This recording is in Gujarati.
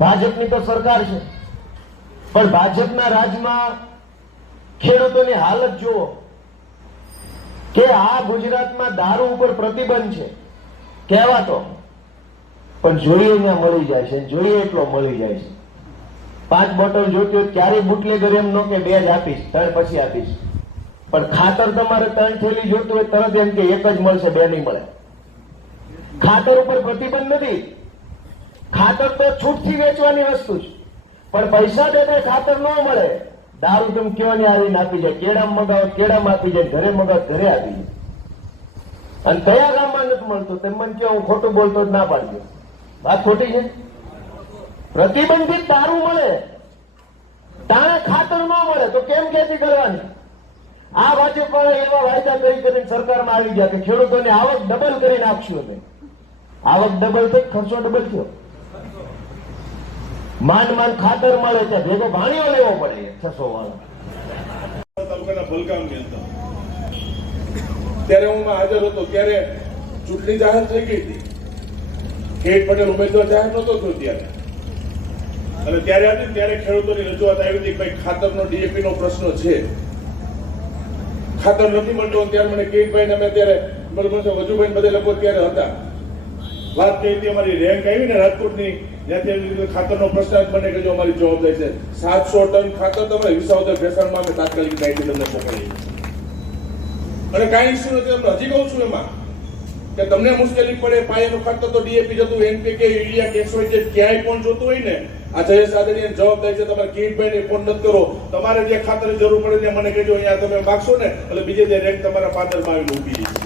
ભાજપની તો સરકાર છે, પણ ભાજપના રાજમાં ખેડૂતોની હાલત જુઓ કે આ ગુજરાતમાં દારૂ ઉપર પ્રતિબંધ છે કહેવાતો, પણ જોઈએ ત્યાં મળી જાય છે, જોઈએ એટલો મળી જાય છે. 5 બોટલ જોતી હોય ક્યારે બુટલેગર એમ નો કે 2 જ આપીશ, 3 પછી આપીશ, પણ ખાતર તમારે 3 થેલી જોતું હોય તરત એમ કે 1 જ મળશે, 2 નહીં મળે. ખાતર ઉપર પ્રતિબંધ નથી. ખાતર તો છૂટથી વેચવાની વસ્તુ છે, પણ પૈસા દેતા ખાતર ન મળે. દારૂ તમે કેવાની આવીને આપી જાય, કેળામાં મગાવો કેળામાં આપી જાય, ઘરે મગાવો ઘરે આપી જાય. અને કયા ગામમાં નથી મળતું? તમે મને કહો, હું ખોટું બોલતો જ ના પાડજો. વાત ખોટી છે? પ્રતિબંધિત દારૂ મળે, તાણે ખાતર ન મળે તો કેમ ખેતી કરવાની? આ ભાજપ વાળા એવા વાયદા કરીને સરકારમાં આવી ગયા કે ખેડૂતોની આવક ડબલ કરીને આપશું અમે. આવક ડબલ થઈ, ખર્ચો ડબલ થયો. માંડ ખાતર મળે ત્યાં ભેગો ભાણીઓ લેવો પડે 600 વાળો. તાલુકાના ભલગામની અંદર ત્યારે હું હાજર હતો, ત્યારે ચૂંટણી જાહેર થઈ ગઈ હતી. ખેડ પટેલ ઉમેદવાર જાહેર નહોતો થયો ત્યારે, અને ત્યારે હતી ત્યારે ખેડૂતોની રજૂઆત આવી હતી, ભાઈ ખાતરનો ડીએપી નો પ્રશ્ન છે, ખાતર નથી મળતું. ત્યારે મને કેતભાઈ ને અમે ત્યારે બરોબર છે, વજુભાઈ બધે લોકો ત્યારે હતા, વાત કરી હતી. અમારી રેન્ક આવી ને રાજકોટની, જ્યાંથી ખાતરનો પ્રશ્ન બને કે જો અમારી જવાબદારી છે 700 ટન ખાતર તમારે વિસાવદર ભેસાણમાં અમે તાત્કાલિક દાયિત્વ તમને મોકલીએ. અને કાંઈ ઇસ્યુ નથી. તમને હજી કહું છું એમાં કે તમને મુશ્કેલી પડે, પાયાનું ખાતર તો ડીએપી જતું, એનપીકે, યુરિયા, કેસોઇડ ક્યાંય પણ જોતું હોય ને, આ જયેશ આદરણીય જવાબદારી છે. તમારે કિરીટભાઈને ફોન નથી કરો, તમારે જે ખાતરની જરૂર પડે ત્યાં મને કહેજો, અહીંયા તમે માગશો ને એટલે બીજે જે રેન્ક તમારા પાદરમાં આવીને ઉભી છે.